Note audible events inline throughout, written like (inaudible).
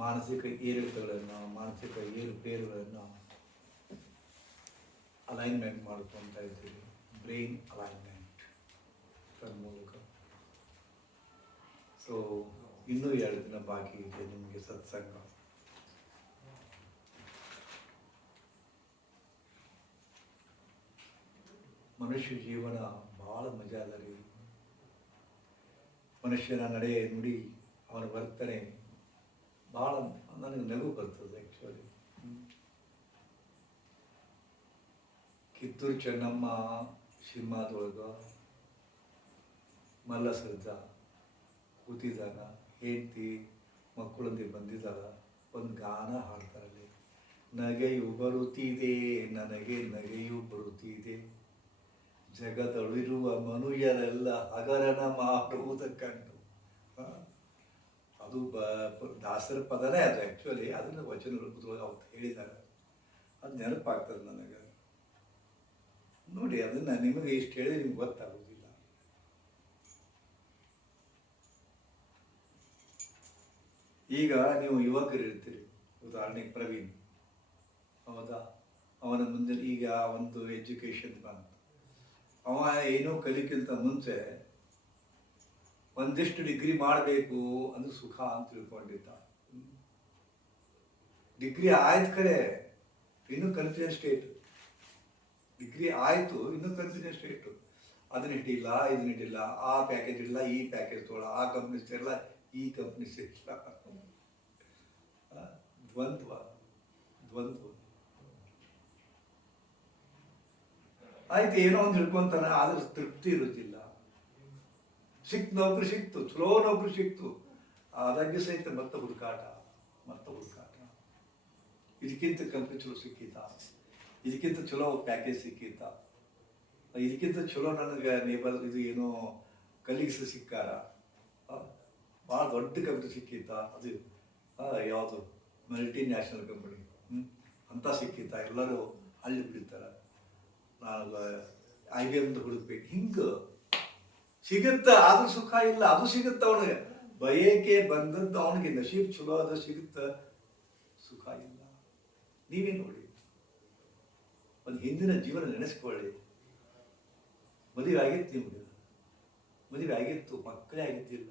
ಮಾನಸಿಕ ಏರಿಳಿತಗಳನ್ನು, ಮಾನಸಿಕ ಏರುಪೇರುಗಳನ್ನು ಅಲೈನ್ಮೆಂಟ್ ಮಾಡ್ಕೊತಾ ಇದ್ದೀವಿ. ಬ್ರೈನ್ ಅಲೈನ್ಮೆಂಟ್ ಮೂಲಕ. ಸೊ ಇನ್ನೂ ಎರಡು ದಿನ ಬಾಕಿ ಇದೆ ನಿಮಗೆ ಸತ್ಸಂಗ. ಮನುಷ್ಯ ಜೀವನ ಭಾಳ ಮಜಾದ ರೀ. ಮನುಷ್ಯನ ನಡೆ ನುಡಿ, ಅವನ ವರ್ತನೆ ಭಾಳ ನನಗೆ ನಗು ಬರ್ತದೆ ಆ್ಯಕ್ಚುಲಿ ಕಿತ್ತೂರು ಚೆನ್ನಮ್ಮ ಸಿನಿಮಾದೊಳಗೆ ಮಲ್ಲ ಸರ್ಜ ಕೂತಿದ್ದಾಗ ಹೆಂಡತಿ, ಮಕ್ಕಳೊಂದಿಗೆ ಬಂದಿದ್ದಾಗ ಒಂದು ಗಾನ ಹಾಡ್ತಾರಲ್ಲಿ ನಗೆಯು ಬರುತ್ತಿದೆ, ನನಗೆ ನಗೆಯು ಬರುತ್ತಿದೆ. ಜಗದೊಳಿರುವ ಮನುಷ್ಯರೆಲ್ಲ ಹಗರಣ ಮಾಡುವುದಕ್ಕಂಡು ಹ? ಅದು ಬ ದಾಸರ ಪದನೇ ಅದು ಆ್ಯಕ್ಚುಲಿ ಅದನ್ನು ವಚನ ರೂಪದೊಳಗೆ ಅವತ್ತು ಹೇಳಿದ್ದಾರೆ. ಅದು ನೆನಪಾಗ್ತದೆ ನನಗೆ. ನೋಡಿ, ಅದನ್ನು ನಿಮಗೆ ಇಷ್ಟು ಹೇಳಿ ನಿಮ್ಗೆ ಗೊತ್ತಾಗೋದಿಲ್ಲ. ಈಗ ನೀವು ಯುವಕರಿರ್ತೀರಿ ಉದಾಹರಣೆಗೆ ಪ್ರವೀಣ್. ಹೌದಾ? ಅವನ ಮುಂದೆ ಈಗ ಒಂದು ಎಜುಕೇಷನ್ ಬಂತು. ಅವ ಏನೋ ಕಲಿಕ್ಕಿಂತ ಮುಂಚೆ ಒಂದಿಷ್ಟು ಡಿಗ್ರಿ ಮಾಡಬೇಕು ಅಂದ್ರೆ ಸುಖ ಅಂತ ತಿಳ್ಕೊಂಡಿದ್ದ. ಡಿಗ್ರಿ ಆಯ್ತು ಕರೆ, ಇನ್ನೂ ಕನ್ಫ್ಯೂಷನ್ ಸ್ಟೇಟ್ ಡಿಗ್ರಿ ಆಯಿತು, ಇನ್ನೂ ಕನ್ಫ್ಯೂಷನ್ ಸ್ಟೇಟ್ ಅದನ್ನ ಇಟ್ಟಿಲ್ಲ, ಇದನ್ನ ಇಟ್ಟಿಲ್ಲ, ಆ ಪ್ಯಾಕೇಜ್ ಇಲ್ಲ, ಈ ಪ್ಯಾಕೇಜ್ ತೊಗೊಳ ಆ ಕಂಪ್ನಿ ಸೇರಲ್ಲ ಈ ಕಂಪ್ನಿ ಸೇರಿಲ್ಲ ದ್ವಂದ್ವ ದ್ವಂದ್ವ. ಆಯ್ತು, ಏನೋ ಒಂದು ಹಿಡ್ಕೊಂತಾನೆ, ಆದ್ರೆ ತೃಪ್ತಿ ಇರುತ್ತಿಲ್ಲ ಸಿಕ್ತು, ನೌಕರಿ ಸಿಕ್ತು, ಚಲೋ ನೌಕರಿ ಸಿಕ್ತು. ಆದಾಗ್ಯ ಸಹಿತ ಮತ್ತೆ ಹುಡುಕಾಟ ಮತ್ತೆ ಹುಡುಕಾಟ. ಇದಕ್ಕಿಂತ ಕಂಪ್ನಿ ಚಲೋ ಸಿಕ್ಕಿತ. ಇದಕ್ಕಿಂತ ಚಲೋ ಪ್ಯಾಕೇಜ್ ಸಿಕ್ಕಿತ. ಇದಕ್ಕಿಂತ ಚಲೋ ನನಗೆ ನೇಬಲ್ ಇದು ಏನೋ ಕಲೀಗ್ಸ್ ಸಿಕ್ಕಾರ. ಭಾಳ ದೊಡ್ಡ ಕಂಪ್ನಿ ಸಿಕ್ಕಿತ. ಅದು ಯಾವುದು? ಮಲ್ಟಿ ನ್ಯಾಷನಲ್ ಕಂಪನಿ ಅಂತ ಸಿಕ್ಕಿತ. ಎಲ್ಲರೂ ಅಲ್ಲಿ ಬಿಡ್ತಾರೆ. ನಾನು ಐ ಬಿ ಎಮ್ದು ಹುಡುಕ್ಬೇಕು. ಹಿಂಗೆ ಸಿಗುತ್ತ? ಅದು ಸುಖ ಇಲ್ಲ, ಅದು ಸಿಗುತ್ತ ಅವನಿಗೆ? ಬಯಕೆ ಬಂದದ್ದು ಅವನಿಗೆ ನಶೀಬ್ ಚಲೋ ಅದು ಸಿಗುತ್ತ? ಸುಖ ಇಲ್ಲ. ನೀವೇ ನೋಡಿ. ಒಂದು ಹಿಂದಿನ ಜೀವನ ನೆನೆಸ್ಕೊಳ್ಳಿ. ಮದುವೆ ಆಗಿತ್ತು ನಿಮ್ಗೆ. ಮದುವೆ ಆಗಿತ್ತು, ಮಕ್ಕಳೇ ಆಗಿತ್ತಿಲ್ಲ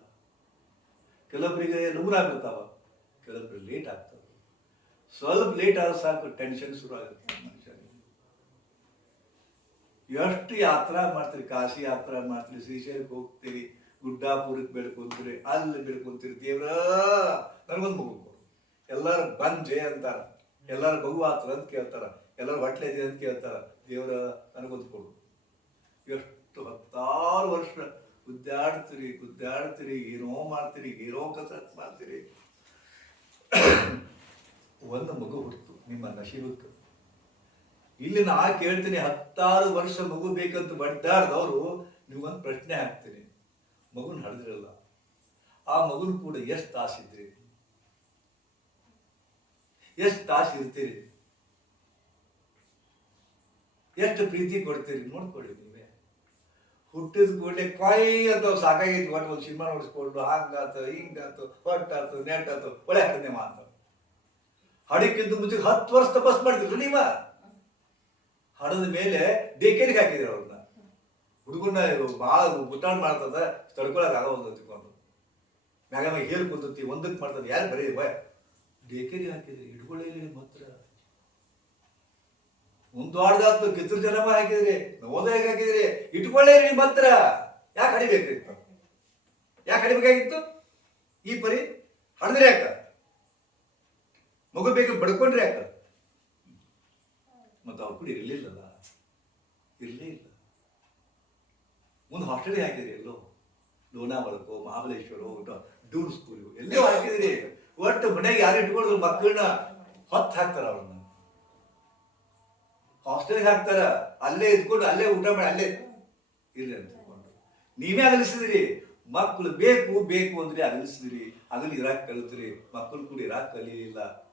ಕೆಲವೊಬ್ಬರಿಗೆ ಲಘುನಾಗ್ಬಿಡ್ತಾವ ಕೆಲವೊಬ್ರಿಗೆ ಲೇಟ್ ಆಗ್ತವೆ ಸ್ವಲ್ಪ ಲೇಟ್ ಆದ್ರೆ ಸಾಕು ಟೆನ್ಷನ್ ಶುರು ಆಗುತ್ತೆ. ಎಷ್ಟು ಯಾತ್ರಾ ಮಾಡ್ತೀರಿ? ಕಾಶಿ ಯಾತ್ರಾ ಮಾಡ್ತೀರಿ? ಶ್ರೀಶೈಲಕ್ಕೆ ಹೋಗ್ತೀರಿ? ಗುಡ್ಡಾಪುರಕ್ಕೆ ಬೆಳ್ಕೊಂತೀರಿ ಅಲ್ಲಿ ಬೆಳ್ಕೊಂತೀರಿ ದೇವ್ರ, ನನಗೊಂದು ಮಗು ಕೊಡು. ಎಲ್ಲರೂ ಬಂಜೆ ಅಂತಾರೆ. ಎಲ್ಲರೂ ಮಗು ಆತ್ರ ಅಂತ ಕೇಳ್ತಾರ. ಎಲ್ಲರೂ ಹೊಟ್ಲೆ ಇದೆ ಅಂತ ಕೇಳ್ತಾರ. ದೇವ್ರ, ನನಗೊಂದು ಕೊಡು. ಎಷ್ಟು ಹತ್ತಾರು ವರ್ಷ ಗುದ್ದಾಡ್ತೀರಿ ಗುದ್ದಾಡ್ತೀರಿ ಏನೋ ಮಾಡ್ತೀರಿ, ಏನೋ ಕಸರತ್ ಮಾಡ್ತೀರಿ. ಒಂದು ಮಗು ಹುಟ್ಟಿತು ನಿಮ್ಮ ನಶೀಬಕ್ಕೆ ಇಲ್ಲಿ ನಾ ಕೇಳ್ತೀನಿ ಹತ್ತಾರು ವರ್ಷ ಮಗು ಬೇಕಂತ ಬಡ್ಡಾಡ್ದವರು ನಿಮಗೊಂದು ಪ್ರಶ್ನೆ ಹಾಕ್ತೀನಿ. ಮಗುನ ಹಡಿದ್ರಲ್ಲ ಆ ಮಗುನ ಕೂಡ ಎಷ್ಟು ತಾಸಿದ್ರಿ ಎಷ್ಟು ತಾಸು ಇರ್ತೀರಿ? ಎಷ್ಟು ಪ್ರೀತಿ ಕೊಡ್ತೀರಿ? ನೋಡ್ಕೊಳ್ಳಿ ನೀವೇ. ಹುಟ್ಟಿದ ಕೂಡಲೇ ಕಾಯಿ ಅಂತ ಸಾಕಾಗೈತಿ ಒಟ್ಟು ಒಂದು ಸಿನಿಮಾ ನೋಡಿಸ್ಕೊಂಡು, ಹಂಗಾತು, ಹಿಂಗಾತು ಹೊಟ್ಟಾತು ನೆಟ್ಟಾತು, ಒಳ್ಳೆ ಹಡನೆ ಮಾತು. ಹಡಕ್ಕಿಂತ ಮುಂಚೆ ಹತ್ತು ವರ್ಷ ತಪಸ್ ಮಾಡಿದ್ರು ನೀವ? ಹಡದ ಮೇಲೆ ಡೇಕೇರಿಗೆ ಹಾಕಿದ್ರು ಅವ್ರನ್ನ. ಹುಡುಗನ ಭಾಳ ಗುಟ್ಟಾಣ್ ಮಾಡ್ತದ ತಡ್ಕೊಳಕ್ ಆಗೋದು ತಿಳ್ಕೊಂಡು ಮ್ಯಾಗ ಮ್ಯಾಗ ಹೇಳಿ ಕುಂತತಿ ಒಂದಕ್ಕೆ ಮಾಡ್ತದ ಯಾರು ಬರೀ ಬಾಯ್ ಡೇಕೇರಿಗೆ ಹಾಕಿದ್ರಿ ಇಟ್ಕೊಳ್ಳಿ ಮಾತ್ರ. ಒಂದು ಮುಂದ್ವಾಡ್ದಾತು ಕಿತ್ತೂರು ಜನಮ ಹಾಕಿದ್ರಿ ನವೋದಯಕ್ಕೆ ಹಾಕಿದ್ರಿ? ಇಟ್ಕೊಳ್ಳಿ ನಿಮ್ಮ ಹತ್ರ. ಯಾಕೆ ಹಡಿಬೇಕಿತ್ತು ಯಾಕೆ ಹಡಿಬೇಕಾಗಿತ್ತು? ಈ ಪರಿ ಹಡದ್ರಿ ಯಾಕ? ಮಗು ಬೇಕು ಬಡ್ಕೊಂಡ್ರೆ ಯಾಕ? ಮತ್ತು ಅವ್ರು ಕೂಡ ಇರಲಿಲ್ಲಲ್ಲ? ಇರಲೇ ಇಲ್ಲ. ಒಂದು ಹಾಸ್ಟೆಲ್ಗೆ ಹಾಕಿದ್ರಿ ಎಲ್ಲೋ? ಲೋನಾವಳಕ್ಕೋ ಮಹಾಬಲೇಶ್ವರ ಡೂರ್ ಸ್ಕೂಲು, ಎಲ್ಲೋ ಹಾಕಿದ್ರಿ. ಒಟ್ಟು ಮನೆಗೆ ಯಾರು ಇಟ್ಕೊಳ್ಳೋದು ಮಕ್ಕಳನ್ನ ಹೊತ್ತು ಹಾಕ್ತಾರ ಅವ್ರನ್ನ. ಹಾಸ್ಟೆಲ್ಗೆ ಹಾಕ್ತಾರ, ಅಲ್ಲೇ ಇದ್ಕೊಂಡು ಅಲ್ಲೇ ಊಟ ಮಾಡಿ, ಅಲ್ಲೇ ಇರಲಿ ಅಂತ ನೀವೇ ಅಗಲಿಸಿದ್ರಿ. ಮಕ್ಕಳು ಬೇಕು ಬೇಕು ಅಂದ್ರೆ, ಅಗಲಿಸಿದ್ರಿ. ಅಗಲಿ ಇರಾಕ್ ಕಲಿತ್ರಿ. ಮಕ್ಕಳು ಕೂಡ ಇರಾಕ್ ಕಲೀಲಿಲ್ಲ.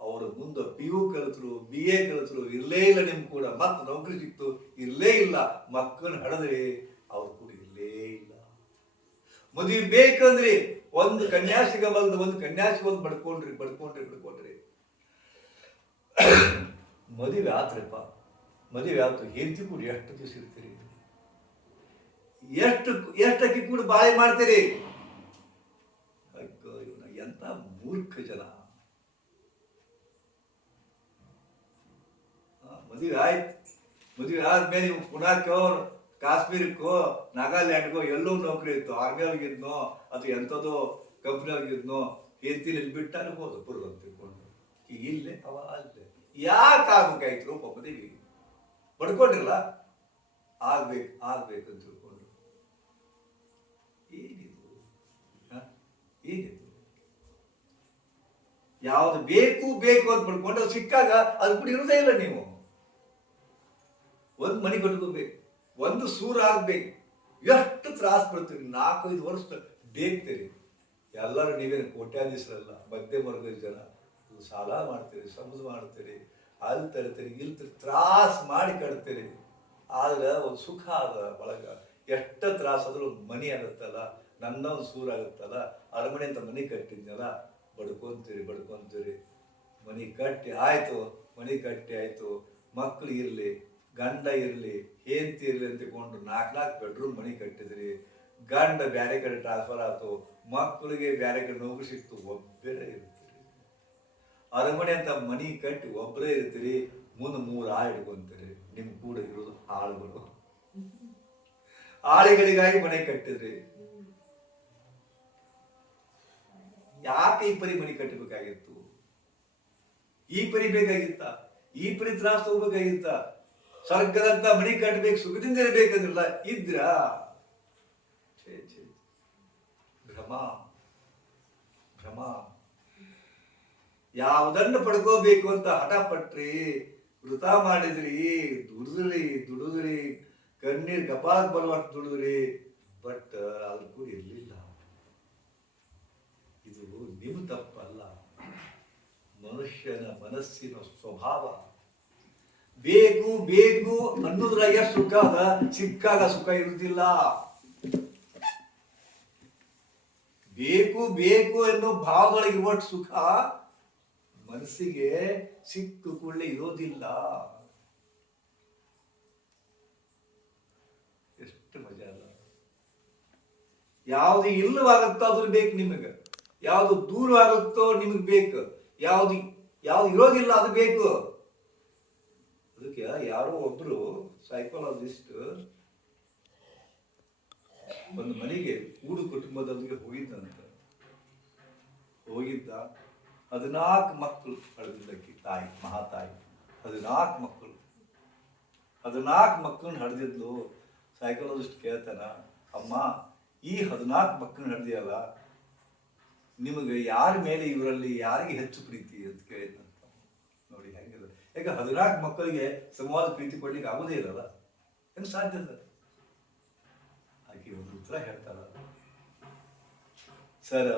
ಅವರು ಮುಂದೆ ಪಿ ಯು ಕಲಿತರು ಬಿ ಎ ಕಲಿತರು, ಇರಲೇ ಇಲ್ಲ ನಿಮ್ ಕೂಡ. ಮತ್ತೆ ನೌಕರಿ ಸಿಕ್ತು, ಇರಲೇ ಇಲ್ಲ. ಮಕ್ಕಳನ್ನ ಹಡದ್ರಿ ಅವ್ರು ಕೂಡ ಇರಲೇ ಇಲ್ಲ. ಮದುವೆ ಬೇಕಂದ್ರಿ ಒಂದು ಕನ್ಯಾ ಬಂದು, ಒಂದು ಕನ್ಯಾಸಿ ಬಂದು ಬಡ್ಕೊಂಡ್ರಿ ಬಡ್ಕೊಂಡ್ರಿ ಬಡ್ಕೊಂಡ್ರಿ ಮದುವೆ ಆತ್ರಪ್ಪ. ಮದುವೆ ಆತು. ಹೆಂಡತಿ ಕೂಡ ಎಷ್ಟು ದಿವಸ ಇರ್ತೀರಿ? ಎಷ್ಟು, ಎಷ್ಟಕ್ಕೆ ಕೂಡ ಬಾಳೆ ಮಾಡ್ತೀರಿ? ಎಂತ ಮೂರ್ಖ ಜನ ಆ, ಮದುವೆ ಆಯ್ತು. ಮದುವೆ ಆದ್ಮೇಲೆ ನೀವು ಪುನಾಕೋ ಕಾಶ್ಮೀರಕ್ಕೋ, ನಾಗಾಲ್ಯಾಂಡ್ಗೋ ಎಲ್ಲೋ ನೌಕರಿ ಇತ್ತು. ಆರ್ಮಿಯವ್ರಿಗಿದ್ನೋ ಅಥವಾ ಎಂಥದೋ ಕಂಪ್ನಿಯವ್ರಿಗಿದ್ನೋ ಹೆಂತಿಲಿ ಬಿಟ್ಟು ಅನ್ಬೋದು. ಅಂತ ತಿಳ್ಕೊಂಡು. ಈಗ ಇಲ್ಲೇ, ಅವ ಅಲ್ಲೇ. ಯಾಕೆ ಆಗ್ಬೇಕಾಯ್ತು ಪಾಪ ದೇವಿ ಪಡ್ಕೊಂಡಿರಲ್ಲ? ಆಗ್ಬೇಕು ಆಗ್ಬೇಕು ಅಂತ ತಿಳ್ಕೊಂಡು. ಏನಿದು? ಏನಿದು? ಯಾವ್ದು ಬೇಕು ಬೇಕು ಅಂತ ಪಡ್ಕೊಂಡು ಸಿಕ್ಕಾಗ, ಅದು ಕೂಡ ಇರೋದೇ ಇಲ್ಲ ನೀವು. ಒಂದು ಮನೆ ಕಟ್ಕೋಬೇಕು, ಒಂದು ಸೂರ ಆಗ್ಬೇಕು. ಎಷ್ಟು ತ್ರಾಸ ಪಡ್ತೀರಿ ನಾಲ್ಕೈದು ವರ್ಷ ಬೇಕ್ತೀರಿ ಎಲ್ಲರೂ ನೀವೇನು ಕೋಟ್ಯಾಧೀಶರಲ್ಲ, ಮಧ್ಯಮ ವರ್ಗದ ಜನ ಸಾಲ ಮಾಡ್ತೀರಿ ಸಮುದ್ರ ಮಾಡ್ತೀರಿ, ಅಲ್ಲಿ ತರ್ತೀರಿ, ಇಲ್ಲಿ ತರ ತ್ರಾಸ್ ಮಾಡಿ ಕಟ್ತೀರಿ. ಆದ್ರೆ ಒಂದು ಸುಖ ಅದ ಬಳಗ, ಎಷ್ಟು ತ್ರಾಸ ಆದ್ರೂ ಒಂದು ಮನಿ ಆಗುತ್ತಲ್ಲ, ನನ್ನ ಒಂದು ಸೂರ ಆಗುತ್ತಲ್ಲ ಅರಮನೆ ಅಂತ ಮನೆ ಕಟ್ಟಿದ್ನಲ್ಲ, ಬಡ್ಕೊಂತೀರಿ ಬಡ್ಕೊಂತೀರಿ. ಮನಿ ಕಟ್ಟಿ ಆಯ್ತು, ಮನಿ ಕಟ್ಟಿ ಆಯ್ತು, ಮಕ್ಳು ಇರ್ಲಿ ಗಂಡ ಇರಲಿ, ಹೆಂಡತಿ ಇರಲಿ ಅಂತಕೊಂಡು ನಾಲ್ಕು ನಾಲ್ಕು ಬೆಡ್ರೂಮ್ ಮನಿ ಕಟ್ಟಿದ್ರಿ. ಗಂಡ ಬ್ಯಾರೆ ಕಡೆ ಟ್ರಾನ್ಸ್ಫರ್ ಆಯ್ತು ಮಕ್ಕಳಿಗೆ ಬೇರೆ ಕಡೆ ನೌಕರಿ ಸಿಕ್ತು, ಒಬ್ಬರೇ ಇರ್ತೀರಿ. ಅರಮನೆ ಅಂತ ಮನಿ ಕಟ್ಟಿ ಒಬ್ಬರೇ ಇರ್ತೀರಿ, ಮುಂದೆ ಮೂರು ಆಳು ಹಿಡ್ಕೊಂತೀರಿ. ನಿಮ್ಮ ಕೂಡ ಇರೋದು ಆಳುಗಳು. ಆಳುಗಳಿಗಾಗಿ ಮನೆ ಕಟ್ಟಿದ್ರಿ. ಯಾಕೆ ಈ ಪರಿ ಮನೆ ಕಟ್ಟಬೇಕಾಗಿತ್ತು? ಈ ಪರಿ ಬೇಕಾಗಿತ್ತ? ಈ ಪರಿ ತ್ರಾಸ ಹೋಗ್ಬೇಕಾಗಿತ್ತ? ಸ್ವರ್ಗದಂತ ಮಣಿ ಕಟ್ಟಬೇಕು, ಸುಖದಿಂದ ಇರಬೇಕಂದ್ರಲ್ಲ, ಇದ್ರ. ಭ್ರಮ ಭ್ರಮ. ಯಾವುದನ್ನು ಪಡ್ಕೋಬೇಕು ಅಂತ ಹಠ ಪಟ್ರಿ ವೃತ ಮಾಡಿದ್ರಿ, ದುಡಿದ್ರಿ ದುಡಿದ್ರಿ, ಕಣ್ಣೀರ್ ಕಪಾಲ್ ಬರುವಷ್ಟು ದುಡಿದ್ರಿ, ಬಟ್ ಅದಕ್ಕೂ ಇರ್ಲಿಲ್ಲ. ಇದು ನಿಮ್ಮ ತಪ್ಪಲ್ಲ. ಮನುಷ್ಯನ ಮನಸ್ಸಿನ ಸ್ವಭಾವ. ಬೇಕು ಬೇಕು ಅನ್ನೋದ್ರಾಗ ಸುಖ ಅದ? ಸಿಕ್ಕಾಗ ಸುಖ ಇರುವುದಿಲ್ಲ ಬೇಕು ಬೇಕು ಅನ್ನೋ ಒಟ್ಟು ಸುಖ ಮನಸ್ಸಿಗೆ ಸಿಕ್ಕು ಕೂಡಲೇ ಇರೋದಿಲ್ಲ. ಎಷ್ಟು ಮಜಾ ಅಲ್ಲ ಯಾವುದು ಇಲ್ಲವಾಗುತ್ತೋ ಅದ್ರ ಬೇಕು ನಿಮಗೆ. ಯಾವುದು ದೂರವಾಗುತ್ತೋ ನಿಮಗೆ ಬೇಕು. ಯಾವ್ದು ಯಾವ್ದು ಇರೋದಿಲ್ಲ ಅದು ಬೇಕು. ಅದಕ್ಕೆ ಯಾರೋ ಒಬ್ರು ಸೈಕಾಲಜಿಸ್ಟ್ ಒಂದು ಮನೆಗೆ ಕೂಡು ಕುಟುಂಬದೊಂದಿಗೆ ಹೋಗಿದ್ದಂತ. ಹೋಗಿದ್ದ ಹದಿನಾಲ್ಕು ಮಕ್ಕಳು ಹಡೆದಿದ್ದಕ್ಕೆ ತಾಯಿ ಮಹಾತಾಯಿ ಹದಿನಾಲ್ಕು ಮಕ್ಕಳು. ಹದಿನಾಲ್ಕು ಮಕ್ಕಳನ್ನ ಹಡ್ದಿದ್ಲು. ಸೈಕಾಲಜಿಸ್ಟ್ ಕೇಳ್ತಾನ, ಅಮ್ಮ, ಈ ಹದಿನಾಲ್ಕು ಮಕ್ಕಳನ್ನ ಹಡ್ದಿಯಲ್ಲ, ನಿಮಗೆ ಯಾರ ಮೇಲೆ ಇವರಲ್ಲಿ ಯಾರಿಗೆ ಹೆಚ್ಚು ಪ್ರೀತಿ? ಅಂತ ಕೇಳಿದಂತ ನೋಡಿ ಹೆಂಗಿದೆ ಯಾಕೆ ಹದಿನಾಲ್ಕು ಮಕ್ಕಳಿಗೆ ಸಮವಾದ ಪ್ರೀತಿ ಕೊಡ್ಲಿಕ್ಕೆ ಆಗೋದೇ ಇರಲ್ಲ ಹೆಂಗ್ ಸಾಧ್ಯ ಆಕೆ ಒಂದು ಉತ್ತರ ಹೇಳ್ತಾರ ಸರ್,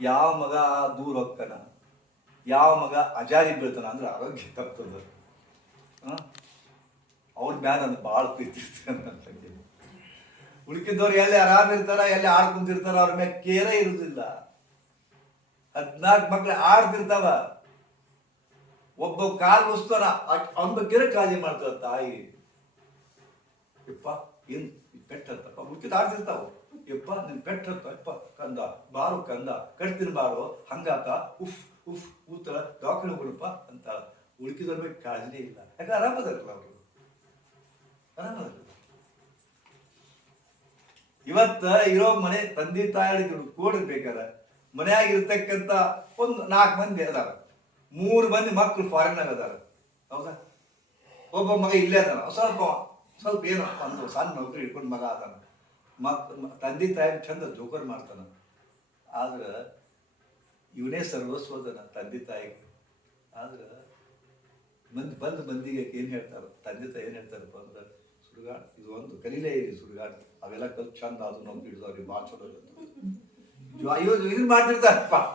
ಯಾವ ಮಗ ದೂರ ಹೋಗ್ತಾನ ಯಾವ ಮಗ ಅಜಾರಿ ಬೀಳ್ತಾನ ಅಂದ್ರೆ ಆರೋಗ್ಯ ತಪ್ತದ ಅವ್ರ ಮ್ಯಾಲ ನನ್ನ ಭಾಳ ಪ್ರೀತಿ ಇರ್ತಾನೆ ಉಳ್ಕಿದ್ದವ್ರು ಎಲ್ಲಿ ಆರಾಮ್ ಇರ್ತಾರ, ಎಲ್ಲಿ ಆಡ್ಕೊಂತಿರ್ತಾರ, ಅವ್ರ ಮ್ಯಾಗ ಕೇರೇ ಇರುದಿಲ್ಲ. ಹದಿನಾಲ್ಕು ಮಕ್ಳು ಆಡ್ತಿರ್ತಾವ. ಒಬ್ಬ ಕಾಲ್ ಮುಸ್ತಾರ ಅವನ ಬಗ್ಗೆ ಕಾಳಜಿ ಮಾಡ್ತಾರ ತಾಯಿ. ಯಪ್ಪ, ಏನ್ ಪೆಟ್ಟ ಅಂತ? ಉಳ್ಕಿದ್ ಆಡ್ತಿರ್ತಾವ ಯಪ್ಪ, ನಿನ್ ಪೆಟ್ಟ ಅಂತ? ಯಪ್ಪ, ಕಂದ, ಬಾರು, ಕಂದ. ಕಟ್ತೀನಿ ಬಾರು, ಹಂಗಾತ, ಉಫ್ ಉಫ್ ಊತರ ದವಾಖಾನೆ ಹೋಗ್ಬಿಡಪ್ಪ ಅಂತ ಉಳ್ಕಿದವ್ರ ಬಗ್ಗೆ ಕಾಳಜಿನೇ ಇಲ್ಲ. ಯಾಕೆ ಆರಾಮದಲ್ಲ ಅವರು. ಇವತ್ತ ಇರೋ ಮನೆ ತಂದೆ ತಾಯಿಗಳಿಗೆ ಕೂಡಬೇಕಾದ ಮನ್ಯಾಗ ಇರ್ತಕ್ಕಂತ ಒಂದು ನಾಲ್ಕು ಮಂದಿ ಅದಾರ. ಮೂರು ಮಂದಿ ಮಕ್ಕಳು ಫಾರಿನ್ನಾಗ ಅದಾರ. ಹೌದಾ? ಒಬ್ಬ ಮಗ ಇಲ್ಲೇ ಅದಾನ. ಸ್ವಲ್ಪ ಸ್ವಲ್ಪ ಏನೋ ಒಂದು ಸಣ್ಣ ನೌಕರಿ ಇಟ್ಕೊಂಡು ಮಗ ಅದಾನ. ಮಕ್, ತಂದೆ ತಾಯಿ ಚಂದ ಜೋಕರ್ ಮಾಡ್ತಾನ. ಆದ್ರೆ ಇವನೇ ಸರ್ವಸ್ವದನ ತಂದೆ ತಾಯಿಗೆ ಆದ್ರೆ ಮಂದಿ, ಬಂದ ಮಂದಿಗೆ ಏನು ಹೇಳ್ತಾರ? ತಂದೆ ತಾಯಿ ಏನು ಹೇಳ್ತಾರಪ್ಪ ಅಂದ್ರೆ, ಸುಡುಗಾಡ್, ಇದು ಒಂದು ಕಲೀಲೇ ಇದೆ ಸುಡುಗಾಡ್. ಅವೆಲ್ಲ ಕಲ್ ಚಂದ ಅದು ನಮ್ಗೆ ಹಿಡಿದವ್ರಿ ಭಾಳ ಚಲೋ ಇದೆ. ಇವ ಇವ ಇದನ್ನ ಮಾಡ್ತಿರ್ತಾರೆ ಪಾಪ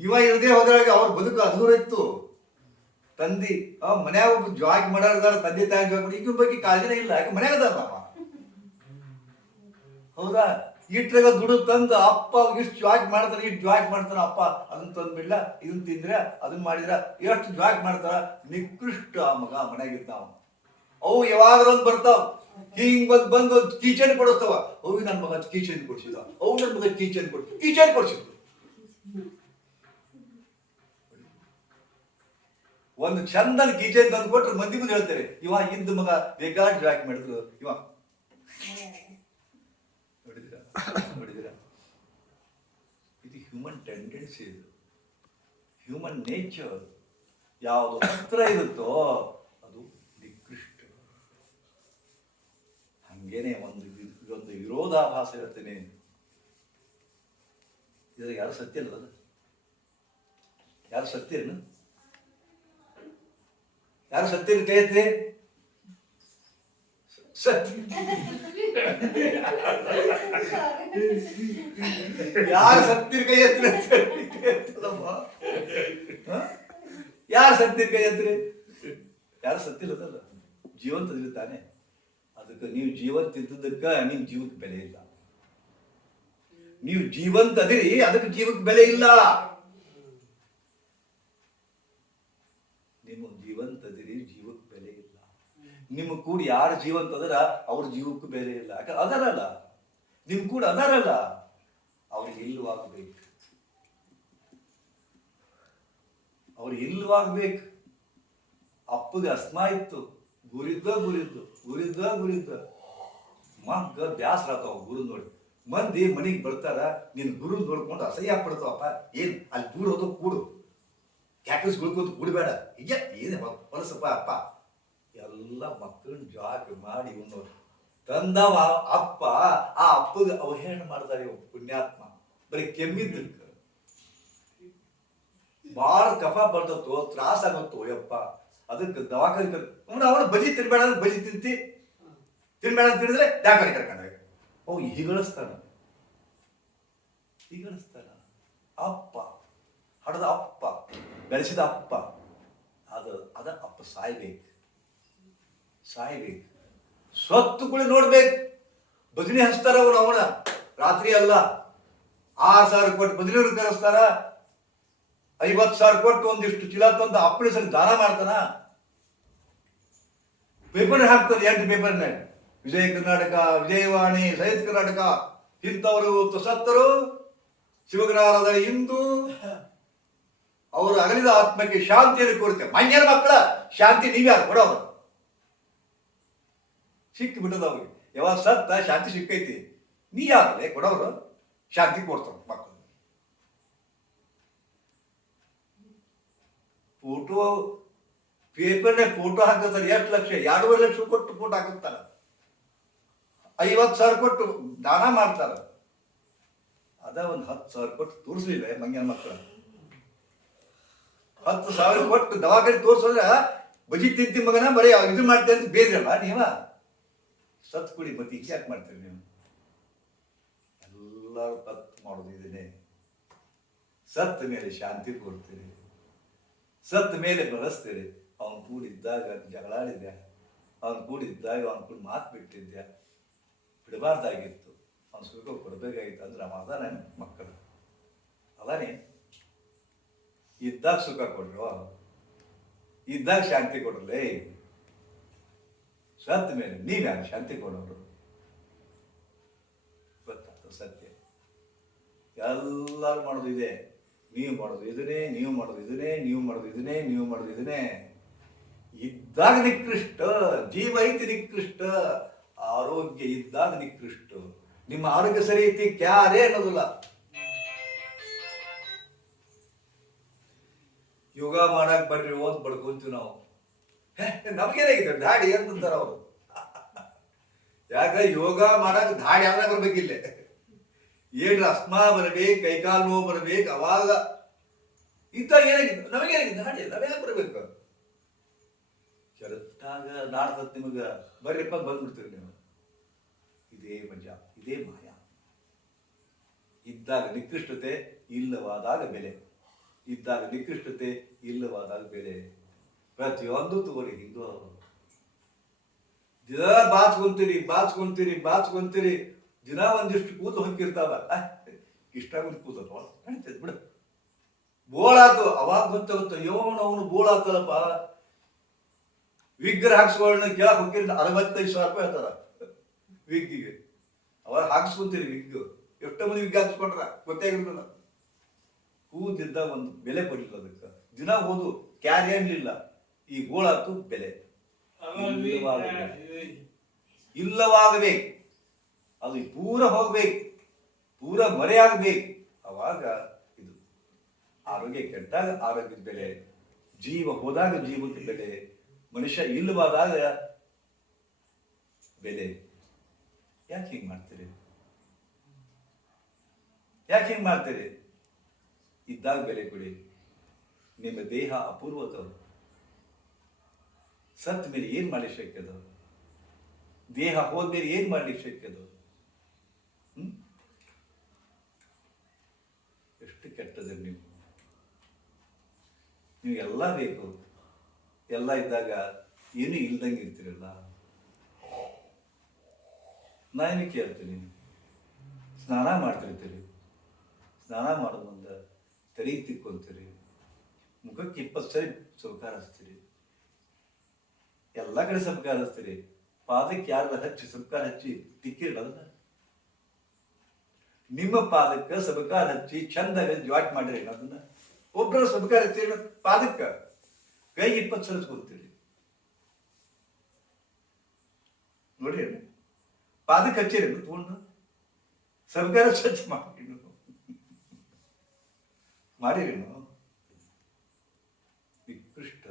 ಇವ ಇರದೇ ಹೋದ್ರಾಗ ಅವ್ರ ಬದುಕು ಅದೂರ ಇತ್ತು. ತಂದಿ ಅವ ಮನ್ಯಾಗ ಒಬ್ಬ ಜಾಗಿ ಮಾಡಾರ್ದಾರ ತಂದೆ ತಾಯಿ ಜಾಗಿ ಮಾಡಿ ಈಗಿನ ಬಗ್ಗೆ ಕಾಳಜಿನೇ ಇಲ್ಲ. ಯಾಕೆ ಮನ್ಯಾಗ ಅದಾರ ಹೌದಾ? ಇಟ್ರಾಗ ದುಡ್ಡು ತಂದು ಅಪ್ಪ ಇಷ್ಟು ಜ್ವಾಕ್ ಮಾಡ್ತಾನೆ, ಇಷ್ಟು ಜ್ವಾಕ್ ಮಾಡ್ತಾನೆ, ಅಪ್ಪ ಅದನ್ನ ತಂದ್ಬಿಡ್ಲ ಇದನ್ನ ತಿಂದ್ರೆ ಅದನ್ನ ಮಾಡಿದ್ರ, ಎಷ್ಟು ಜ್ವಾಕ್ ಮಾಡ್ತಾರ? ನಿಕೃಷ್ಟ ಮಗ ಮನೆಯಾಗಿರ್ತಾವ. ಅವು ಯಾವಾಗಲೊಂದು ಬರ್ತಾವ. ಹಿಂಗ್ ಬಂದ್ ಬಂದು ಒಂದು ಕೀಚನ್ ಕೊಡಿಸ್ತವ. ಅವು ನನ್ನ ಮಗ ಕೀಚನ್ ಕೊಡ್ಸಿದ. ಅವು ನನ್ನ ಮಗ ಕೀಚನ್ ಕೊಡ್ಸಿ ಕೀಚನ್ ಕೊಡ್ಸಿದ್ರು. ಒಂದು ಚಂದನ ಕೀಚನ್ ತಂದು ಕೊಟ್ರೆ ಮಂದಿ ಮುಂದೆ ಹೇಳ್ತಾರೆ, ಇವ ಇದ್ದ ಮಗ ಬೇಕಾದ ಡ್ರಾಕ್ ಮಾಡಿದ್ರು. ಇವ. ಇದು ಹ್ಯೂಮನ್ ಟೆಂಡೆನ್ಸಿ ಇದು. ಹ್ಯೂಮನ್ ನೇಚರ್ ಯಾವುದು ಹತ್ರ ಇರುತ್ತೋ ಅದು ನಿಕೃಷ್ಟ ಹಂಗೇನೆ ಒಂದು ಇದೊಂದು ವಿರೋಧಾಭಾಸ ಇರುತ್ತೇನೆ ಇದ್ರಾಗ ಯಾರು ಸತ್ಯ ಅದು? ಯಾರು ಸತ್ಯ ಯಾರು ಸತ್ಯ ಕೇಳಿದ್ರಿ ಸತ್ಯ. ಯಾರು ಸತ್ಯ ಕೈ ಎತ್ತಿ ಯಾರು ಸತ್ಯ ಕೈ ಎತ್ತಿ ಯಾರು ಸತ್ತಿಲ್ಲದಲ್ಲ ಜೀವಂತದಲ್ಲಿ ತಾನೆ. ಅದಕ್ಕೆ ನೀವು ಜೀವಂತ ಇದ್ದದಕ್ಕೆ ನಿಮ್ಮ ಜೀವಕ್ಕೆ ಬೆಲೆ ಇಲ್ಲ. ನೀವು ಜೀವಂತ ಅದಿರಿ, ಅದಕ್ಕೆ ಜೀವಕ್ಕೆ ಬೆಲೆ ಇಲ್ಲ. ನಿಮ್ಮ ಜೀವಂತ ಅದಿರಿ, ಜೀವಕ್ಕೆ ಬೆಲೆ ಇಲ್ಲ. ನಿಮ್ಮ ಕೂಡ ಯಾರು ಜೀವಂತ ಅದರ, ಅವ್ರ ಜೀವಕ್ಕೂ ಬೆಲೆ ಇಲ್ಲ. ಯಾಕಂದ್ರೆ ಅದರಲ್ಲ ನಿಮ್ ಕೂಡ ಅದಾರಲ್ಲ ಅವ್ರಿಗೆ ಇಲ್ಲವಾಗ್ಬೇಕು. ಅವ್ರಿಗೆ ಇಲ್ಲವಾಗ್ಬೇಕು. ಅಪ್ಪಗೆ ಅಸ್ಮ ಇತ್ತು. ಗುರಿದ್ದ ಗುರಿದ್ದು. ಗುರಿದ್ದ ಗುರಿದ್ದ ಮಗ್ಗ ಬ್ಯಾಸರ ಆತಾವ ಗುರು ನೋಡಿ. ಮಂದಿ ಮನೆಗೆ ಬರ್ತಾರ ನಿನ್ನ ಗುರು ನೋಡ್ಕೊಂಡು ಅಸಹ್ಯ ಪಡ್ತಾವಪ್ಪ. ಏನ್, ಅಲ್ಲಿ ದೂರ ಹೋದ ಕೂಡು. ಕ್ಯಾಕಸ್ ಗುಳ್ಕೊಂತ ಕೂಡಬೇಡ. ಈಗ ಏನೇ ಹೊಲಸಪ್ಪ, ಅಪ್ಪ. ಎಲ್ಲ ಮಕ್ಕಳನ್ನ ಜಾಕ್ ಮಾಡಿ ಇವನು ತಂದವ, ಅಪ್ಪ, ಆ ಅಪ್ಪಗೆ ಅವಹೇಳನ ಮಾಡ್ತಾರೆ ಇವ ಪುಣ್ಯಾತ್ಮ. ಬರೀ ಕೆಮ್ಮಿದ್ದಕ್ಕೆ ಬಾಳ ಕಫ ಬರ್ತತೋ ತ್ರಾಸ ಆಗತ್ತೋ, ಯಪ್ಪ. ಅದಕ್ಕೆ ದವಾಖಾನೆ ಕರ್ಕೊಂಡು ಅವನು ಅವನು ಬಜಿ ತಿನ್ಬೇಡ ಅಂದ್ರೆ ಬಜಿ ತಿಂತಿ. ತಿನ್ಬೇಡ ಅಂತ ತಿಳಿದ್ರೆ ದವಾಖಾನೆ ಕರ್ಕೊಂಡಾಗ. ಅವು ಹೀಗಳಿಸ್ತಾನ ಹೀಗಳಿಸ್ತಾನ ಅಪ್ಪ. ಹಡದ ಅಪ್ಪ. ಬೆಳೆಸಿದ ಅಪ್ಪ. ಅದು, ಅದ ಅಪ್ಪ ಸಾಯ್ಬೇಕು. ಸಾಯ್ಬೇಕು. ಸ್ವತ್ತುಗಳು ನೋಡ್ಬೇಕು. ಬದನಿ ಹಚ್ತಾರ ಅವ್ರು ಅವನ. ರಾತ್ರಿ ಅಲ್ಲ. ಆರು ಸಾವಿರ ಕೊಟ್ಟು ಬದಲಿಯವ್ರು ಕರೆಸ್ತಾರ. ಐವತ್ತು ಸಾವಿರ ಕೊಟ್ಟು ಒಂದಿಷ್ಟು ಚೀಲ ತಂದು ಅಪ್ಲೇಷನ್ ದಾನ ಮಾಡ್ತಾನ? ಪೇಪರ್ ಹಾಕ್ತಾರೆ ಎಂಟು ಪೇಪರ್ನಾಗ ವಿಜಯ ಕರ್ನಾಟಕ, ವಿಜಯವಾಣಿ, ಸೈನ್ಸ್ ಕರ್ನಾಟಕ, ಇಂಥವರು ಸತ್ತರು ಶಿವಗ್ರಹದ ಇಂದು ಅವರು ಅಗಲಿದ ಆತ್ಮಕ್ಕೆ ಶಾಂತಿಯನ್ನು ಕೋರುತ್ತೆ ಮಂಗ್ಯರ ಮಕ್ಕಳ ಶಾಂತಿ ನೀವ್ಯಾರು ಕೊಡೋರು. ಸಿಕ್ಕಿ ಬಿಟ್ಟದ ಅವ್ರಿಗೆ. ಯಾವಾಗ ಸತ್ತ ಶಾಂತಿ ಸಿಕ್ಕೈತಿ. ನೀ ಯಾರಲ್ಲೇ ಕೊಡೋರು. ಶಾಂತಿ ಕೊಡ್ತಾರ ಮಕ್ಕಳು. ಫೋಟೋ ಪೇಪರ್ನಾಗ ಫೋಟೋ ಹಾಕತ್ತಾರೆ, ಎಷ್ಟು ಲಕ್ಷ? ಎರಡೂವರೆ ಲಕ್ಷ ಕೊಟ್ಟು ಫೋಟೋ ಹಾಕುತ್ತಾರ. ಐವತ್ತು ಸಾವಿರ ಕೊಟ್ಟು ದಾನ ಮಾಡ್ತಾರ. ಅದ ಒಂದು ಹತ್ತು ಸಾವಿರ ಕೊಟ್ಟು ತೋರಿಸ್ಲಿಲ್ಲ ಮಂಗ್ಯನ ಮಕ್ಕಳು ಹತ್ತು ಸಾವಿರ ಕೊಟ್ಟು ದವಾಖಾನೆ ತೋರಿಸಿದ್ರೆ, ಬಜಿ ತಿಂತಿ ಮಗನ, ಬರೀ ಇದು ಮಾಡ್ತೇವೆ ಅಂತ ಬೇಜಲ್ಲ ನೀವ? ಸತ್ ಕುಡಿ ಮತ್ತೆ ಈಗ ಯಾಕೆ ಮಾಡ್ತೀರಿ ನೀವು? ಎಲ್ಲರೂ ತತ್ ಮಾಡೋದು ಸತ್ತ ಮೇಲೆ ಶಾಂತಿ ಕೊಡ್ತೀರಿ. ಸತ್ತ ಮೇಲೆ ಬಳಸ್ತೀರಿ ಅವನ ಕೂಡಿದ್ದಾಗ ಜಗಳಾಡಿದ್ದೆ ಅವನು ಕೂಡಿದ್ದಾಗ ಅವನ ಕೂಡ ಮಾತು ಬಿಟ್ಟಿದ್ದೆ ಬಿಡಬಾರ್ದಾಗಿತ್ತು. ಅವನು ಸುಖ ಕೊಡಬೇಕಾಗಿತ್ತು. ಅಂದ್ರೆ ಅವ ಮಕ್ಕಳು? ಅದಾನೆ? ಇದ್ದಾಗ ಸುಖ ಕೊಡ್ರು. ಇದ್ದಾಗ ಶಾಂತಿ ಕೊಡ್ರಲೇ ಸತ್ತ ಮೇಲೆ ನೀವ್ಯಾರು ಶಾಂತಿ ಕೊಡೋರು. ಗೊತ್ತಾಗ್ತದೆ ಸತ್ಯ. ಎಲ್ಲರೂ ಮಾಡೋದು ಇದೆ. ನೀವು ಮಾಡೋದು ಇದನ್ನೇ, ನೀವು ಮಾಡೋದು ಇದನ್ನೇ, ನೀವು ಮಾಡೋದು ಇದನ್ನೇ, ನೀವು ಮಾಡೋದು ಇದನ್ನೇ. ಇದ್ದಾಗ ನಿಕೃಷ್ಟ, ಜೀವ ಐತಿ ನಿಕೃಷ್ಟ, ಆರೋಗ್ಯ ಇದ್ದಾಗ ನಿಕೃಷ್ಟ. ನಿಮ್ಮ ಆರೋಗ್ಯ ಸರಿ ಐತಿ, ಕ್ಯಾರೇ ಅನ್ನೋದಿಲ್ಲ. ಯೋಗ ಮಾಡಕ್ ಬರ್ರಿ, ಓದ್ ಬಡ್ಕೊಂತೀವಿ ನಾವು. ನಮ್ಗೇನಾಗಿದೆ ದಾಡಿ ಅಂತಂತಾರ ಅವರು? (laughs) ಯಾಕ? ಯೋಗ ಮಾಡಕ್ ದಾಡಿ ಯಾರ ಬರ್ಬೇಕಿಲ್ಲ. (laughs) ಏನ್ ಅಸ್ಮಾ ಬರ್ಬೇಕು, ಕೈಕಾಲು ನೋವು ಬರಬೇಕು, ಅವಾಗ ಇದ್ದಾಗ ಏನಾಗಿತ್ತು ನಮಗೇನಾಗಿತ್ತು ದಾಡಿ ನಾವ್ಯಾಕೆ ಬರ್ಬೇಕು? ಶರತ್ತಾಗ ನಾಡ್ತತ್ ನಿಮಗೆ ಬರ್ರಿಪ್ಪ ಬಂದ್ಬಿಡ್ತೀರಿ ನೀವು. ಇದೇ ಮಜಾ, ಇದೇ ಮಾಯ. ಇದ್ದಾಗ ನಿಕೃಷ್ಟತೆ, ಇಲ್ಲವಾದಾಗ ಬೆಲೆ. ಇದ್ದಾಗ ನಿಕೃಷ್ಟತೆ, ಇಲ್ಲವಾದಾಗ ಬೆಲೆ. ಪ್ರತಿಯೊಂದು ತಗೋರಿ, ಹಿಂದೂ ಅವರು. ದಿನ ಬಾಚ್ಕೊಂತೀರಿ ಬಾಚ್ಕೊಂತೀರಿ ಬಾಚ್ಕೊಂತೀರಿ. ದಿನ ಒಂದಿಷ್ಟು ಕೂತು ಹೊಕ್ಕಿರ್ತಾವ ಇಷ್ಟ ಆಗೋದು ಕೂದಲು ನಡೀತದೆ ಬಿಡು. ಬೋಳಾತು ಅವಾಗ ಗೊತ್ತಾಗುತ್ತೆ ಯೋವನ ಅವನು ಬೋಳಾತಲ್ಲಪ್ಪ. ವಿಗ್ರ ಹಾಕ್ಸ್ಕೊಳ್ಳೋಣ ಕೇಳಕ್ ಹೋಗಿರಿ ಅರವತ್ತೈದು ಸಾವಿರ ರೂಪಾಯಿ ಹೇಳ್ತಾರ. ವಿಗ್ಗಿಗೆ. ಅವಾಗ ಹಾಕ್ಸ್ಕೊಂತೀರಿ ವಿಗ್. ಎಷ್ಟೋ ಮಂದಿ ವಿಗ್ ಹಾಕ್ಸ್ಕೊಟ್ರ ಗೊತ್ತಾಗಿರ್ತದ ಕೂತಿದ್ದ ಒಂದು ಬೆಲೆ ಪಡಿಲ್ಲ ಅದಕ್ಕೆ. ದಿನ ಓದು ಕ್ಯಾರಿ ಈ ಗೋಳಾತು ಬೆಲೆ. ಇಲ್ಲವಾಗಬೇಕು ಅದು ಪೂರ ಹೋಗ್ಬೇಕು, ಪೂರ ಮರೆಯಾಗಬೇಕು. ಅವಾಗ ಇದು ಆರೋಗ್ಯ ಕೆಟ್ಟಾಗ ಆರೋಗ್ಯದ ಬೆಲೆ, ಜೀವ ಹೋದಾಗ ಜೀವದ ಬೆಲೆ, ಮನುಷ್ಯ ಇಲ್ಲವಾದಾಗ ಬೆಲೆ. ಯಾಕೆ ಹಿಂಗೆ ಮಾಡ್ತೀರಿ? ಯಾಕೆ ಹಿಂಗೆ ಮಾಡ್ತೀರಿ? ಇದ್ದಾಗ ಬೆಲೆ ಕೊಡಿ. ನಿಮ್ಮ ದೇಹ ಅಪೂರ್ವತ ಸತ್ ಮೇಲೆ ಏನ್ ಮಾಡ್ಲಿಕ್ಕೆ ಶಕ್ಯದ ದೇಹ ಹೋದ್ಮೇಲೆ ಏನ್ ಮಾಡ್ಲಿಕ್ಕೆ ಶಕ್ಯದ ನೀವು? ನೀವು ಎಲ್ಲ ಬೇಕು. ಎಲ್ಲ ಇದ್ದಾಗ ಏನು ಇಲ್ದಂಗೆ ಇರ್ತೀರಲ್ಲ? ನಾನು ಕೇಳ್ತೀನಿ? ಸ್ನಾನ ಮಾಡ್ತಿರ್ತೀರಿ. ಸ್ನಾನ ಮಾಡೋ ಮುಂದೆ ತಲೆ ತಿಕ್ಕೊಳ್ತೀರಿ ಮುಖಕ್ಕೆ ಇಪ್ಪತ್ತು ಸರಿ ಸೌಕಾರ ಹಚ್ತೀರಿ. ಎಲ್ಲ ಕಡೆ ಸಬ್ಕಾರ ಹಚ್ತೀರಿ. ಪಾದಕ್ಕೆ ಯಾರು ಹಚ್ಚಿ ಸಬ್ಕಾರ ಹಚ್ಚಿ ತಿಕ್ಕಿರಲ್ಲ ನಿಮ್ಮ ಪಾದಕ್ಕೆ ಸಬಕಾರ ಹಚ್ಚಿ ಚಂದ ಜಾಟ್ ಮಾಡಿರಿ. ಅದನ್ನ ಒಬ್ಬರ ಸಬಕಾರ ಹಚ್ಚಿ ಪಾದಕ್ಕ ಕೈಗೆ ಇಪ್ಪತ್ತು ಸಲ ಕೊಡ್ತೀರಿ ನೋಡಿ ಪಾದಕ್ಕೆ ಹಚ್ಚಿರಿ ತಗೊಂಡು ಸಬಕಾರ ಸ್ವಚ್ಛ ಮಾಡಿ. ಮಾಡಿರೇನು ವಿಕೃಷ್ಟ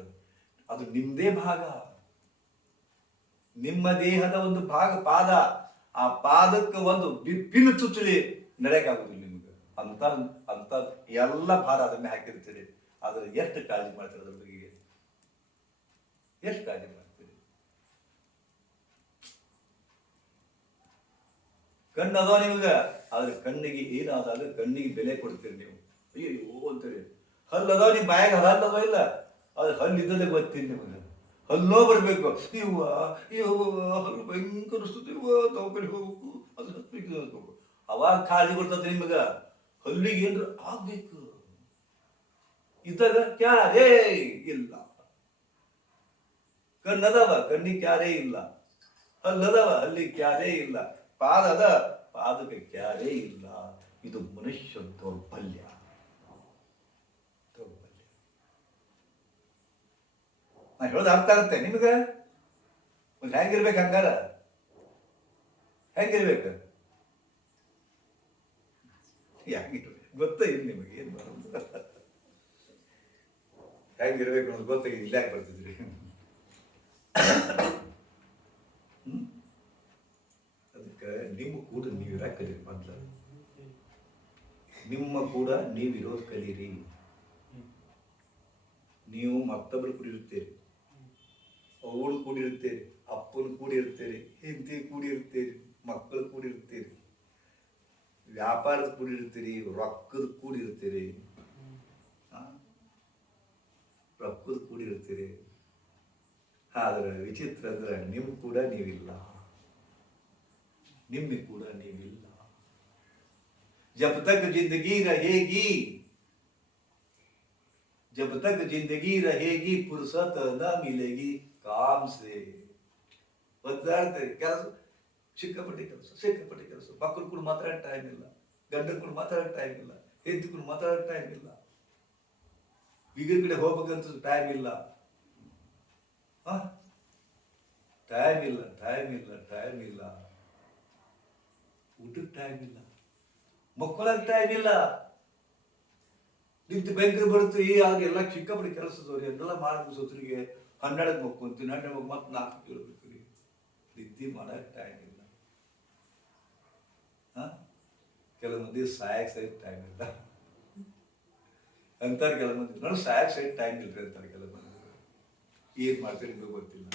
ಅದು ನಿಮ್ದೇ ಭಾಗ. ನಿಮ್ಮ ದೇಹದ ಒಂದು ಭಾಗ, ಪಾದ. ಆ ಪಾದಕ್ಕೆ ಒಂದು ಬಿಪ್ಪಿನ ಪಿನ್ ಚುಚ್ಚಲಿ. ನಡೆಯಕ್ಕಾಗುದಿಲ್ಲ ನಿಮಗೆ. ಅಂತ ಅಂತ ಎಲ್ಲ ಭಾರ ಅದನ್ನೇ ಹಾಕಿರ್ತೀರಿ. ಆದರೆ ಎಷ್ಟು ಕಾಳಜಿ ಮಾಡ್ತೀರಿ ಅದ್ರ ಬಗ್ಗೆ? ಎಷ್ಟು ಕಾಳಜಿ ಮಾಡ್ತೀರಿ? ಕಣ್ಣು ಅದಾವ ನಿಮ್ಗೆ, ಆದ್ರೆ ಕಣ್ಣಿಗೆ ಏನಾದಾಗ ಕಣ್ಣಿಗೆ ಬೆಲೆ ಕೊಡ್ತೀರಿ ನೀವು. ಅಯ್ಯೋ ಅಂತೀರಿ. ಹಲ್ಲು ಅದಾವ ನಿಮ್ ಬಾಯಾಗ ಹಲ್ಲು ಅದಾವ ಇಲ್ಲ. ಅದು ಹಲ್ಲು ಇದ್ದದೇ ಗೊತ್ತಿಲ್ಲ ನಿಮಗೆ. ಹಲ್ಲೋ ಬರಬೇಕು. ಇವ್ವ ಇವ್ವ, ಹಲ್ಲು ಭಯಂಕರ ಇವ್ವ ಕಡೆ ಹೋಗ್ಬೇಕು ಅದು. ಅವಾಗ ಕಾಳಜಿ ಬರ್ತದೆ ನಿಮಗ. ಹಲ್ಲಿಗೆ ಏನ್ರ ಆಗ್ಬೇಕು. ಇದ್ದಾಗ ಕ್ಯಾರೇ? ಇಲ್ಲ. ಕಣ್ಣದವ, ಕಣ್ಣಿಗೆ ಕ್ಯಾರೇ ಇಲ್ಲ. ಹಲ್ಲದವ ಅಲ್ಲಿ ಕ್ಯಾರೇ ಇಲ್ಲ. ಪಾದದ, ಪಾದಕ್ಕೆ ಕ್ಯಾರೇ ಇಲ್ಲ. ಇದು ಮನುಷ್ಯ ದೌರ್ಬಲ್ಯ. ದೌರ್ಬಲ್ಯ. ನಾ ಹೇಳೋದು ಅರ್ಥ ಆಗುತ್ತೆ ನಿಮ್ಗೆ? ಹೆಂಗಿರ್ಬೇಕು ಹಂಗಾರ? ಹೆಂಗಿರ್ಬೇಕು ಹೆಂಗಿರ್ಬೇಕು ಗೊತ್ತೇ ಇಲ್ಲ ನಿಮಗೆ, ಏನು ಬರೋದು ಹೆಂಗಿರ್ಬೇಕು ಅನ್ನೋದು ಗೊತ್ತಾಗಿ ಇಲ್ಲ ಯಾಕೆ ಬರ್ತಿದ್ರಿ? ಅದಕ್ಕೆ ನಿಮ್ಮ ಕೂಡ ನೀವು ಯಾಕೆ ಕಲೀರಿ ಮೊದ್ಲು. ನಿಮ್ಮ ಕೂಡ ನೀವು ಇರೋದು ಕಲೀರಿ. ನೀವು ಮತ್ತೊಬ್ಬರು ಕೂಡಿರುತ್ತೀರಿ ಅವಳು ಕೂಡಿರುತ್ತೀರಿ ಅಪ್ಪನ ಕೂಡಿರುತ್ತೀರಿ ಹೆಂಡತಿ ಕೂಡಿರುತ್ತೀರಿ ಮಕ್ಕಳು ಕೂಡಿರುತ್ತೀರಿ ವ್ಯಾಪಾರದ ಕೂಡಿರ್ತೀರಿ ರೊಕ್ಕದ ಕೂಡಿರ್ತೀರಿ ಆ? ರೊಕ್ಕದ ಕೂಡಿರ್ತೀರಿ ಆದ್ರೆ ವಿಚಿತ್ರ ಅಂದ್ರೆ ನಿಮ್ ಕೂಡ ನೀವಿಲ್ಲ ನಿಮ್ಗೆ ಕೂಡ ನೀವಿಲ್ಲ जब तक जिंदगी रहेगी जब तक जिंदगी रहेगी फुर्सत न मिलेगी काम से ಒದ್ದಾಡ್ತಾರೆ ಕೆಲಸ ಸಿಕ್ಕಾಪಟ್ಟೆ ಕೆಲಸ ಸಿಕ್ಕಾಪಟ್ಟೆ ಕೆಲಸ. ಮಕ್ಕಳು ಕೂಡ ಮಾತಾಡೋ ಟೈಮ್ ಇಲ್ಲ. ಗಂಡ ಕೂಡ ಮಾತಾಡೋ ಟೈಮ್ ಇಲ್ಲ. ಹೆಂಡತಿ ಕೂಡ ಮಾತಾಡೋ ಟೈಮ್ ಇಲ್ಲ. ಬೀಗರ ಕಡೆ ಹೋಗ್ಬೇಕಂತ ಟೈಮ್ ಇಲ್ಲ. ಟೈಮ್ ಇಲ್ಲ ಟೈಮ್ ಇಲ್ಲ ಟೈಮ್ ಇಲ್ಲ. ಊಟಕ್ಕೆ ಟೈಮ್ ಇಲ್ಲ. ಮಕ್ಕಳಕ್ಕೆ ಟೈಮ್ ಇಲ್ಲ. ನಿಂತು ಭಯಂಕರ ಬರುತ್ತೆ, ಈ ಆಗ ಎಲ್ಲ ಚಿಕ್ಕಪಡಿ ಕೆಲಸದವ್ರು ಎಲ್ಲ ಮಾಡಬೇಕು ಸೊತ್ತರಿಗೆ ಹನ್ನೆರಡಕ್ಕೆ ಮಕ್ಕೊಂತೀನಿ ಹನ್ನೆರಡು ಮತ್ತೆ ನಾಲ್ಕು ಕೇಳ್ಬೇಕು ರೀ. ನಿದ್ದೆ ಮಾಡಕ್ಕೆ ಟೈಮ್ ಇಲ್ಲ ಹಾ ಕೆಲವು ಮಂದಿ ಸಾಯಕ್ಕೆ ಸಹಿತ ಟೈಮ್ ಇಲ್ಲ. ಅಂತಾರೆ ಕೆಲವು ಮಂದಿ, ನೋಡಿ ಸಾಯಕ್ ಸಹಿತ ಟೈಮ್ ಇಲ್ರಿ ಅಂತಾರೆ ಕೆಲವು ಮಂದಿ. ಏನ್ ಮಾಡ್ತೀರಿ ನಿಮಗೆ ಗೊತ್ತಿಲ್ಲ.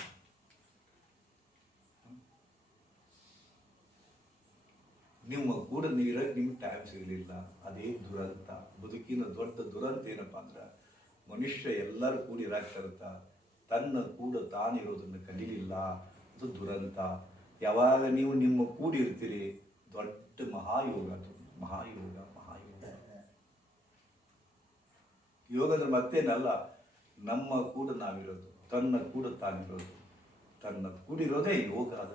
ನಿಮ್ಮ ಕೂಡ ನೀರಾಗಿ ನಿಮ್ಗೆ ಟೈಮ್ ಸಿಗಲಿಲ್ಲ. ಅದೇ ದುರಂತ? ಬದುಕಿನ ದೊಡ್ಡ ದುರಂತ ಏನಪ್ಪ ಅಂದ್ರೆ, ಮನುಷ್ಯ ಎಲ್ಲರೂ ಕೂಡಿ ಇರಾಕ್ತಾರತ್ತ ತನ್ನ ಕೂಡ ತಾನಿರೋದನ್ನು ಕಲೀಲಿಲ್ಲ. ಅದು ದುರಂತ. ಯಾವಾಗ ನೀವು ನಿಮ್ಮ ಕೂಡಿ ಇರ್ತೀರಿ, ದೊಡ್ಡ ಮಹಾಯೋಗ ಅದು. ಮಹಾಯೋಗ ಮಹಾಯೋಗ ಯೋಗ ಅಂದ್ರೆ ಮತ್ತೇನಲ್ಲ, ನಮ್ಮ ಕೂಡ ನಾವಿರೋದು, ತನ್ನ ಕೂಡ ತಾನಿರೋದು. ತನ್ನ ಕೂಡಿರೋದೇ ಯೋಗ ಅದ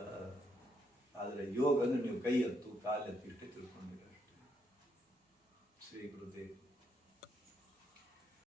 ಆದರೆ ಯೋಗ ಅಂದ್ರೆ ನೀವು ಕೈ ಎತ್ತು, ಕಾಲೆತ್ತು